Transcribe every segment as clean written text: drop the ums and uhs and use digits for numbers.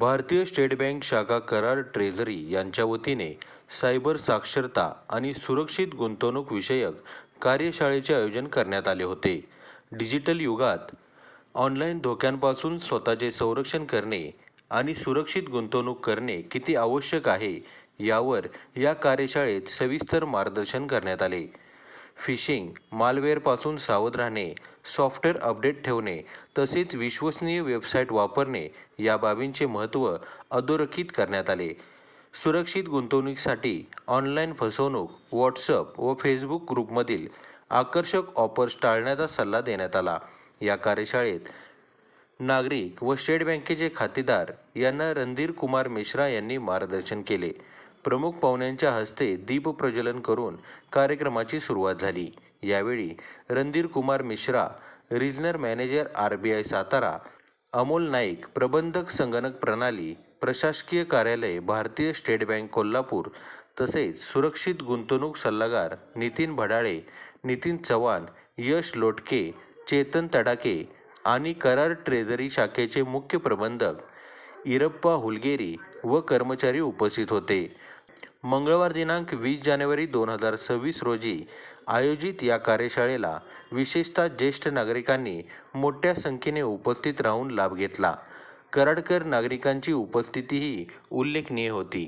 भारतीय state bank शाखा Karad treasury यांच्या वतीने सायबर साक्षरता आणि सुरक्षित गुंतवणूक विषयक कार्यशाळेचे आयोजन करण्यात आले होते. डिजिटल युगात ऑनलाईन धोक्यांपासून स्वतःचे संरक्षण करणे आणि सुरक्षित गुंतवणूक करणे किती आवश्यक आहे यावर या कार्यशाळेत सविस्तर मार्गदर्शन करण्यात आले. फिशिंग, मालवेअरपासून सावध राहणे, सॉफ्टवेअर अपडेट ठेवणे तसेच विश्वसनीय वेबसाईट वापरणे या बाबींचे महत्त्व अधोरेखित करण्यात आले. सुरक्षित गुंतवणुकीसाठी ऑनलाईन फसवणूक, व्हॉट्सअप व फेसबुक ग्रुपमधील आकर्षक ऑफर्स टाळण्याचा सल्ला देण्यात आला. या कार्यशाळेत नागरिक व स्टेट बँकेचे खातेदार यांना रणधीर कुमार मिश्रा यांनी मार्गदर्शन केले. प्रमुख पाहुण्यांच्या हस्ते दीप प्रज्वलन करून कार्यक्रमाची सुरुवात झाली. यावेळी Randhir Kumar Mishra, regional manager RBI Satara, Amol Naik, प्रबंधक संगणक प्रणाली, प्रशासकीय कार्यालय, भारतीय स्टेट बँक कोल्हापूर तसेच सुरक्षित गुंतवणूक सल्लागार नितीन भडाळे, नितीन चव्हाण, यश लोटके, चेतन तडाके आणि कराड ट्रेझरी शाखेचे मुख्य प्रबंधक इरप्पा हुलगेरी व कर्मचारी उपस्थित होते. मंगळवार दिनांक 20 जानेवारी 2026 रोजी आयोजित या कार्यशाळेला विशेषतः ज्येष्ठ नागरिकांनी मोठ्या संख्येने उपस्थित राहून लाभ घेतला. कराडकर नागरिकांची उपस्थितीही उल्लेखनीय होती.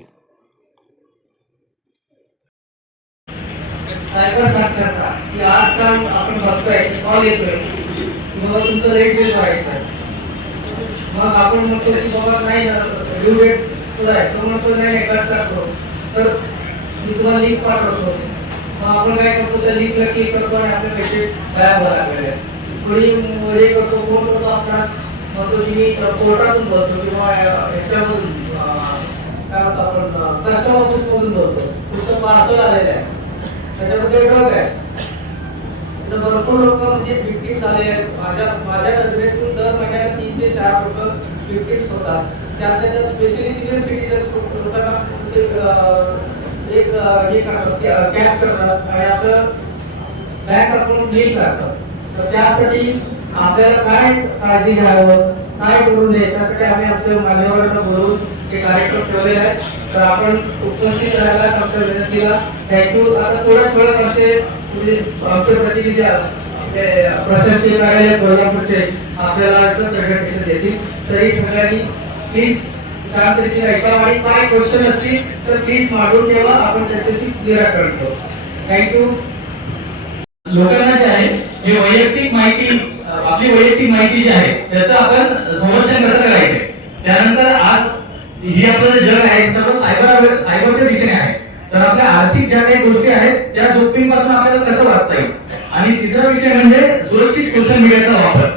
सायबर साक्षरता ही आजकाल आपण बघतोय कॉल येतोय, मग तुमचं रेट बिल भरायचं, मग आपण म्हणतो की बाबा नाही ड्यू डेट तुला आहे, तो म्हणतो नाही करतो, तर मी तुम्हाला लिंक पाठवतो. मग आपण काय करतो, त्या लिंकला क्लिक करतो आणि आपले पैसे गायब व्हायला लागले. कोणी हे करतो, फोन करतो आपणास, म्हणतो की मी कोर्टातून बोलतो किंवा ह्याच्यामधून काय म्हणतो आपण कस्टम ऑफिसमधून बोलतो, तुमचं पार्सल आलेलं आहे, त्याच्यामध्ये ड्रग आहे. तर भरपूर लोक म्हणजे विक्टीम झाले आहेत. माझ्या नजरेतून दर महिन्याला 3 ते 4 लोक विक्टीम्स होतात. त्यातल्या स्पेशली सिनियर सिटीजन लोकांना एक हे करतात, कॅश करतात आणि आपलं बँक अकाउंट लिंक करतात. तर त्यासाठी आपल्याला काय काळजी घ्यावं, काय करू नये, त्यासाठी आम्ही आमच्या मान्यवरांना बोलवून एक कार्यक्रम ठेवलेला आहे. तर आपण उपस्थित राहायला आमच्या विनंतीला थँक्यू. आता थोड्याच वेळात आमचे प्रतिनिधी प्रशासकीय कार्यालय कोल्हापूरचे आपल्याला प्रेझेंटेशन देतील. तरी सगळ्यांनी प्लीज शांततेने ऐका आणि काय क्वेश्चन असतील तर प्लीज मांडून ठेवा, आपण त्याच्याशी निराकरण करू. थँक्यू. लोकांना जे आहे हे वैयक्तिक माहिती, आपली वैयक्तिक माहिती जी आहे त्याचं आपण संरक्षण कसं करायचं. त्यानंतर आज ही आपलं जे जग आहे सर्व सायबरच्या दिशेने आहे. तर आपल्या आर्थिक ज्या काही गोष्टी आहेत त्या जोखमीपासून आपल्याला कसं वाचता येईल. आणि तिसरा विषय म्हणजे सुरक्षित सोशल मीडियाचा वापर.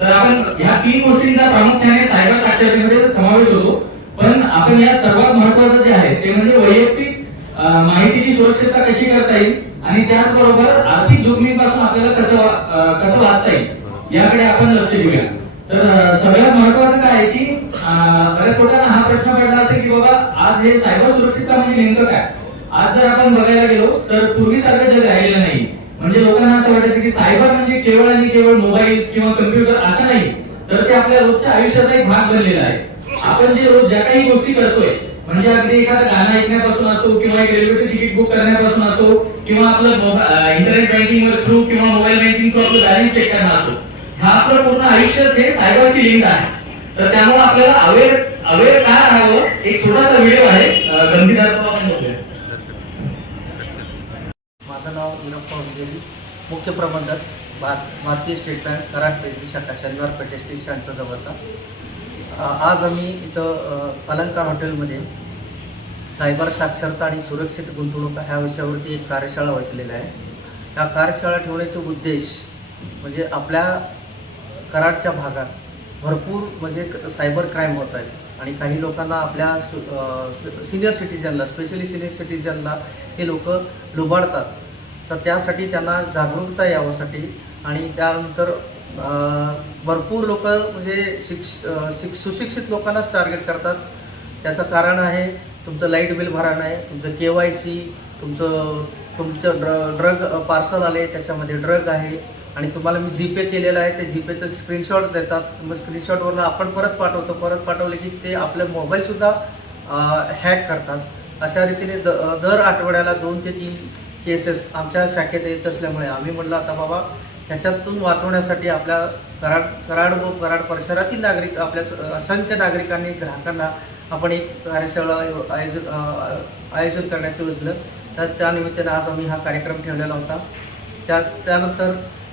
तर आपण ह्या 3 गोष्टींचा प्रामुख्याने सायबर साक्षरतेमध्ये समावेश होतो. पण आपण या सर्वात महत्त्वाचं जे आहे ते म्हणजे वैयक्तिक माहितीची सुरक्षितता कशी करता येईल आणि त्याचबरोबर आर्थिक जोखमीपासून आपल्याला कसं वाचता येईल याकडे आपण लक्ष देऊया. तर सगळ्यात महत्त्वाचं काय आहे की बऱ्याच लोकांना हा प्रश्न पडला असेल की बाबा आज हे सायबर सुरक्षितता म्हणजे नेमकं काय. आज जर आपण बघायला गेलो तर पूर्वीसारखं जग राहिलेलं नाही. म्हणजे लोकांना असं वाटायचं की सायबर म्हणजे केवळ आणि केवळ मोबाईल किंवा कम्प्युटर असं नाही, तर ते आपल्या रोजच्या आयुष्याचा एक भाग बनलेला आहे. आपण जे रोज ज्या काही गोष्टी करतोय म्हणजे अगदी एखादं गाणं ऐकण्यापासून असो किंवा एक रेल्वेचं तिकीट बुक करण्यापासून असो किंवा आपलं इंटरनेट बँकिंग थ्रू किंवा मोबाईल बँकिंग थ्रू आपलं बॅलन्स चेक करणं असो, हा आपलं पूर्ण आयुष्यच हे सायबरशी लिंक आहे. तर त्यामुळे आपल्याला अवेअर काय राहावं एक छोटासा व्हिडिओ आहे गंभीर. माझं नाव इरप्पा हुलगेरी, मुख्य प्रबंधक भारतीय स्टेट बँक कराड ट्रेझरी शाखा, शनिवार पेठ स्टेशनच्या जवळचा. आज आम्ही इथं अलंकार हॉटेलमध्ये सायबर साक्षरता आणि सुरक्षित गुंतवणूक ह्या विषयावरती एक कार्यशाळा बसलेली आहे. या कार्यशाळा ठेवण्याचा उद्देश म्हणजे आपल्या कराडच्या भागात भरपूर म्हणजे सायबर क्राईम होत आहेत आणि काही लोकांना आपल्या सिनियर सिटीजनला, स्पेशली सिनियर सिटीजनला हे लोक लुबाडतात. तर त्यासाठी त्यांना जागरूकता यावासाठी आणि त्यानंतर भरपूर लोक म्हणजे सुशिक्षित लोकांनाच टार्गेट करतात. त्याचं कारण आहे तुमचं लाईट बिल भरा नाही, तुमचं KYC, तुमचं ड्रग पार्सल आले त्याच्यामध्ये ड्रग आहे, आणि तुम्हाला मी जीपे केलेलं आहे, ते जीपेचं स्क्रीनशॉट देतात. मग स्क्रीनशॉटवरनं आपण परत पाठवतो. परत पाठवले की ते आपले मोबाईलसुद्धा हॅक करतात. अशा रीतीने दर आठवड्याला 2 ते 3 केसेस आमच्या शाखेत येत असल्यामुळे आम्ही म्हटलं आता बाबा ह्याच्यातून वाचवण्यासाठी आपल्या कराड व कराड परिसरातील नागरिक, आपल्या असंख्य नागरिकांनी, ग्राहकांना आपण एक कार्यशाळा आयोजन करण्याचं योजलं. तर त्यानिमित्तानं आज आम्ही हा कार्यक्रम ठेवलेला होता. त्यानंतर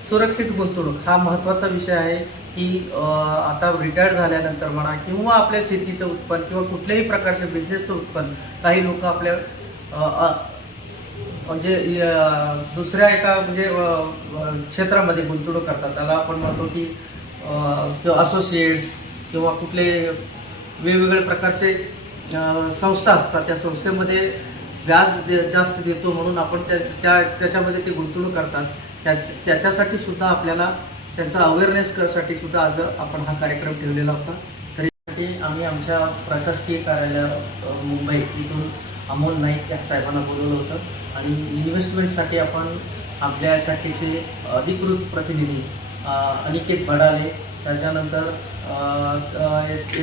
सुरक्षित गुंतवणूक हा महत्त्वाचा विषय आहे की आता रिटायर्ड झाल्यानंतर म्हणा किंवा आपल्या शेतीचं उत्पन्न किंवा कुठल्याही प्रकारच्या बिझनेसचं उत्पन्न काही लोक आपल्या म्हणजे दुसऱ्या एका म्हणजे क्षेत्रामध्ये गुंतवणूक करतात. त्याला आपण म्हणतो की किंवा असोसिएट्स किंवा कुठले वेगवेगळ्या प्रकारचे संस्था असतात. त्या संस्थेमध्ये व्याज जास्त देतो म्हणून आपण त्याच्यामध्ये ते गुंतवणूक करतात. त्याच्यासाठी सुद्धा आपल्याला त्यांचा अवेअरनेससाठी सुद्धा आज आपण हा कार्यक्रम ठेवलेला होता. तरी आम्ही आमच्या प्रशासकीय कार्यालय मुंबई इथून अमोल नाईक या साहेबांना बोलवलं होतं आणि इन्व्हेस्टमेंटसाठी आपण आपल्या शाखेचे अधिकृत प्रतिनिधी अनिकेत भडाले, त्याच्यानंतर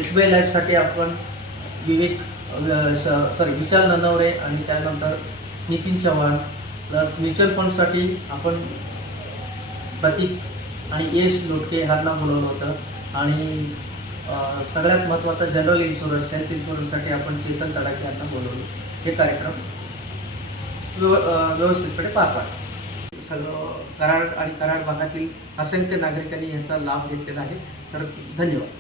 SBI लाईफसाठी आपण विशाल ननवरे आणि त्यानंतर नितीन चव्हाण, प्लस म्युच्युअल फंडसाठी आपण प्रतीक आणि यश लोटके ह्यांना बोलवलं होतं. आणि सगळ्यात महत्त्वाचा जनरल इन्शुरन्स, हेल्थ इन्शुरन्ससाठी आपण चेतन तडाखे यांना बोलवलं. हे कार्यक्रम व्यवस्थितपणे पार पाडले. सगळं कराड आणि कराड भागातील असंख्य नागरिकांनी याचा लाभ घेतलेला आहे. तर धन्यवाद.